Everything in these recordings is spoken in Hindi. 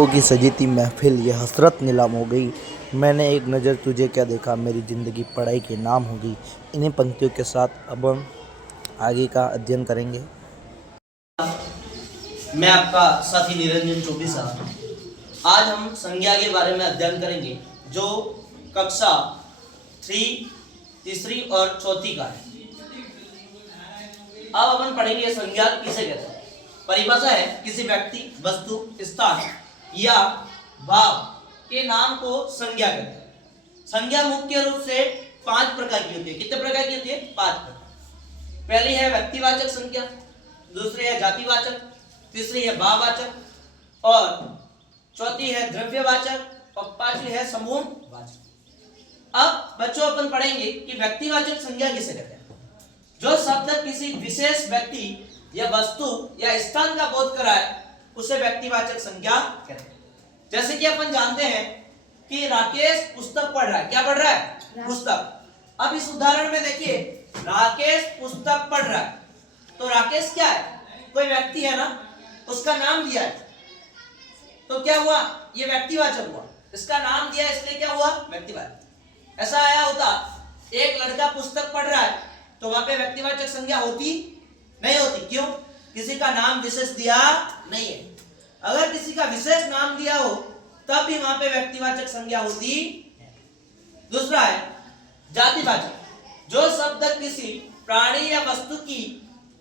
ख्वाबों की सजी थी महफिल ये हसरत नीलाम हो गई। मैंने एक नज़र तुझे क्या देखा, मेरी ज़िंदगी पढ़ाई के नाम हो गई। इन्हीं पंक्तियों के साथ अब हम आगे का अध्ययन करेंगे। मैं आपका साथी निरंजन चौबीसा। आज हम संज्ञा के बारे में अध्ययन करेंगे जो कक्षा 3 तीसरी और चौथी का है। अब अपन पढ़ेंगे संज्ञा किसे कहते हैं। परिभाषा है किसी व्यक्ति, वस्तु, स्थान या भाव के नाम को संज्ञा कहते हैं। संज्ञा मुख्य रूप से 5 प्रकार की होती है। कितने प्रकार की होती है? 5 प्रकार। पहली है व्यक्तिवाचक संज्ञा, दूसरी है जातिवाचक, तीसरी है भाववाचक और चौथी है द्रव्यवाचक और पांचवी है समूहवाचक। अब बच्चों अपन पढ़ेंगे कि व्यक्तिवाचक संज्ञा किसे कहते हैं। जो शब्द किसी विशेष व्यक्ति या वस्तु या स्थान का बोध कराए उसे व्यक्तिवाचक संज्ञा कहते हैं। जैसे कि अपन जानते हैं कि राकेश पुस्तक पढ़ रहा है। क्या पढ़ रहा है? पुस्तक। अब इस उदाहरण में देखिए, राकेश पुस्तक पढ़ रहा है तो राकेश क्या है? कोई व्यक्ति है ना, उसका नाम दिया है तो क्या हुआ? ये व्यक्तिवाचक हुआ। इसका नाम दिया इसलिए क्या हुआ? व्यक्तिवाचक। ऐसा आया होता एक लड़का पुस्तक पढ़ रहा है तो वहां पे व्यक्तिवाचक संज्ञा होती नहीं होती। क्यों? किसी का नाम विशेष दिया नहीं है। अगर किसी का विशेष नाम दिया हो तब भी वहां पे व्यक्तिवाचक संज्ञा होती है। दूसरा है जातिवाचक। जो शब्द किसी प्राणी या वस्तु की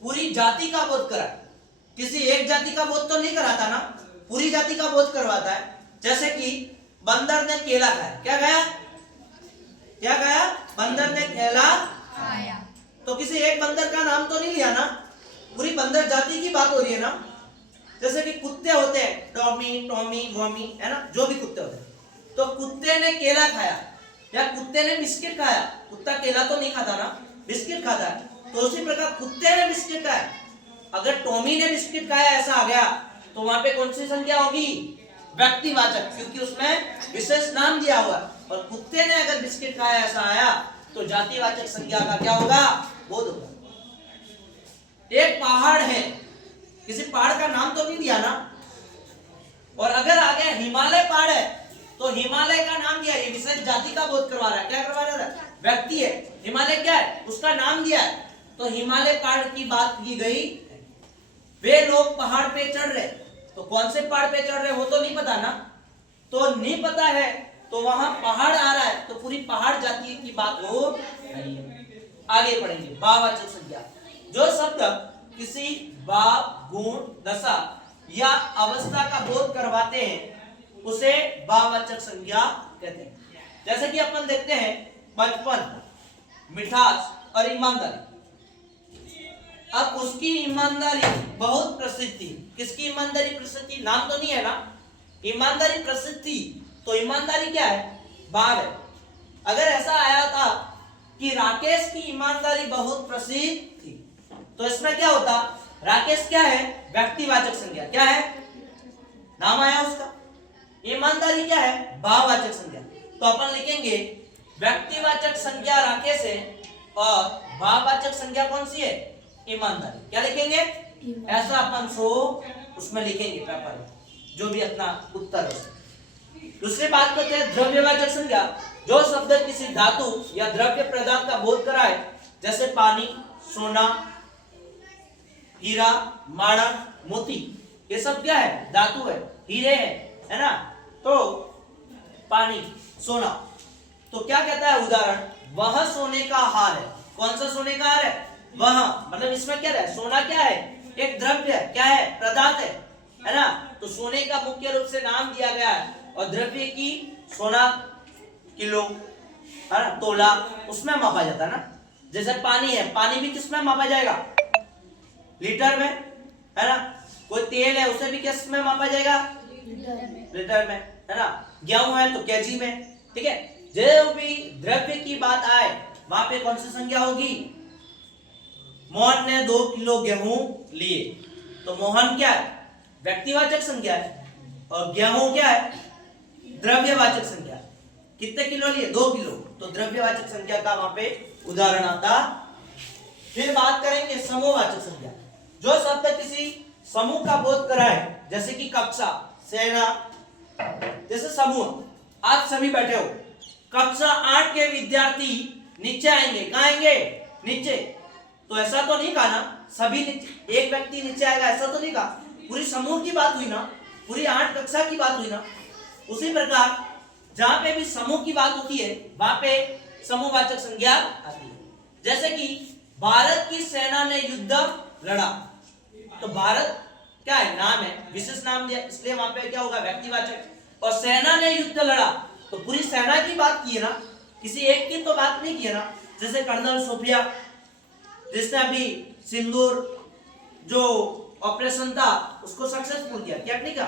पूरी जाति का बोध कराए। किसी एक जाति का बोध तो नहीं कराता ना, पूरी जाति का बोध करवाता है। जैसे कि बंदर ने केला खाया। क्या खाया? क्या खाया? बंदर ने केला खाया। तो किसी एक बंदर का नाम तो नहीं लिया ना, पूरी बंदर जाति की बात हो रही है ना। जैसे कि कुत्ते होते हैं, टॉमी, टॉमी, वॉमी, है ना, जो भी कुत्ते होते हैं। तो कुत्ते ने केला खाया या कुत्ते ने बिस्किट खाया। कुत्ता केला तो नहीं खाता ना, बिस्किट खाता है। तो उसी प्रकार कुत्ते ने बिस्किट खाया। अगर टॉमी ने बिस्किट खाया ऐसा आ गया तो वहां पे कौन सी संज्ञा होगी? व्यक्तिवाचक, क्योंकि उसमें विशेष नाम दिया हुआ। और कुत्ते ने अगर बिस्किट खाया ऐसा आया तो जातिवाचक संज्ञा का क्या होगा? बोध होगा। एक पहाड़ है, किसी पहाड़ का नाम तो नहीं दिया ना। और अगर आ गया हिमालय पहाड़ है तो हिमालय का नाम दिया, ये विशेष जाति का बोध करवा रहा है। क्या करवा रहा है? व्यक्ति है। हिमालय क्या है? उसका नाम दिया है तो हिमालय पहाड़ की बात की गई। वे लोग पहाड़ पे चढ़ रहे, तो कौन से पहाड़ पे चढ़ रहे वो तो नहीं पता ना। तो नहीं पता है तो वहां पहाड़ आ रहा है तो पूरी पहाड़ जाति की बात हो रही है। आगे पढ़ेंगे भाववाचक संज्ञा। जो शब्द किसी भाव, गुण, दशा या अवस्था का बोध करवाते हैं उसे भाववाचक संज्ञा कहते हैं। जैसे कि अपन देखते हैं बचपन, मिठास और ईमानदारी। अब उसकी ईमानदारी बहुत प्रसिद्ध थी। किसकी ईमानदारी प्रसिद्ध थी? नाम तो नहीं है ना। ईमानदारी प्रसिद्ध थी तो ईमानदारी क्या है? भाव है। अगर ऐसा आया था कि राकेश की ईमानदारी बहुत प्रसिद्ध थी तो इसमें क्या होता? राकेश क्या है? व्यक्तिवाचक संज्ञा। क्या है? नाम आया उसका। ईमानदारी क्या है? भाववाचक संज्ञा। तो अपन लिखेंगे व्यक्तिवाचक संज्ञा राकेश है और भाववाचक संज्ञा कौन सी है? ईमानदारी। क्या लिखेंगे? ऐसा अपन सो उसमें लिखेंगे पेपर में, जो भी अपना उत्तर है। दूसरी बात करते हैं द्रव्यवाचक संज्ञा। जो शब्द किसी धातु या द्रव्य पदार्थ का बोध कराए, जैसे पानी, सोना, हीरा, माणक, मोती, ये सब क्या है? धातु है, हीरे है ना। तो पानी, सोना, तो क्या कहता है उदाहरण? वह सोने का हार है। कौन सा सोने का हार है? वह, मतलब इसमें क्या है? सोना क्या है? एक द्रव्य है। क्या है? पदार्थ है ना। तो सोने का मुख्य रूप से नाम दिया गया है और द्रव्य की सोना किलो, है ना, तोला, उसमें मापा जाता है ना। जैसे पानी है, पानी भी किस में मापा जाएगा? लीटर में, है ना। कोई तेल है उसे भी किस में मापा जाएगा? लीटर में, है ना। गेहूं है तो केजी में। ठीक है। जो भी द्रव्य की बात आए वहां पे कौन सी संज्ञा होगी? मोहन ने 2 किलो गेहूं लिए तो मोहन क्या है? व्यक्तिवाचक संज्ञा है। और गेहूं क्या है? द्रव्यवाचक संज्ञा। कितने किलो लिए? 2 किलो, तो द्रव्यवाचक संज्ञा का वहां पे उदाहरण आता। फिर बात करेंगे समूहवाचक संज्ञा। जो शब्द किसी समूह का बोध कराए, जैसे कि कक्षा, सेना, जैसे समूह, आज सभी बैठे हो, कक्षा 8 के विद्यार्थी नीचे आएंगे, कहाँ आएंगे? नीचे। तो ऐसा तो नहीं कहा ना सभी नीचे, एक व्यक्ति नीचे आएगा, ऐसा तो नहीं कहा। पूरी समूह की बात हुई ना, पूरी 8 कक्षा की बात हुई ना। उसी प्रकार जहां पे भी समूह की बात होती है वहां पे समूहवाचक संज्ञा आती है। जैसे कि भारत की सेना ने युद्ध लड़ा, तो भारत क्या है? नाम है, विशेष नाम दिया, इसलिए वहां पे क्या होगा? व्यक्तिवाचक। और सेना ने युद्ध लड़ा, तो पूरी सेना की बात की है ना, किसी एक की तो बात नहीं की है ना। जैसे कर्नल सोफिया जिसने अभी सिंदूर जो ऑपरेशन था उसको सक्सेसफुल किया, क्या नहीं कहा?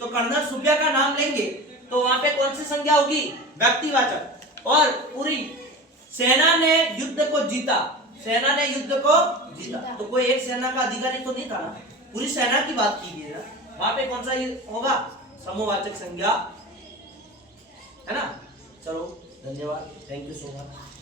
तो कर्नल सोफिया का नाम लेंगे तो वहां पे कौन सी संज्ञा होगी? व्यक्तिवाचक। और पूरी सेना ने युद्ध को जीता, सेना ने युद्ध को जीता, तो कोई एक सेना का अधिकारी तो नहीं था ना, पूरी सेना की बात की गई है, वहां पे कौन सा होगा? समूहवाचक संज्ञा, है ना। चलो धन्यवाद, थैंक यू सो मच।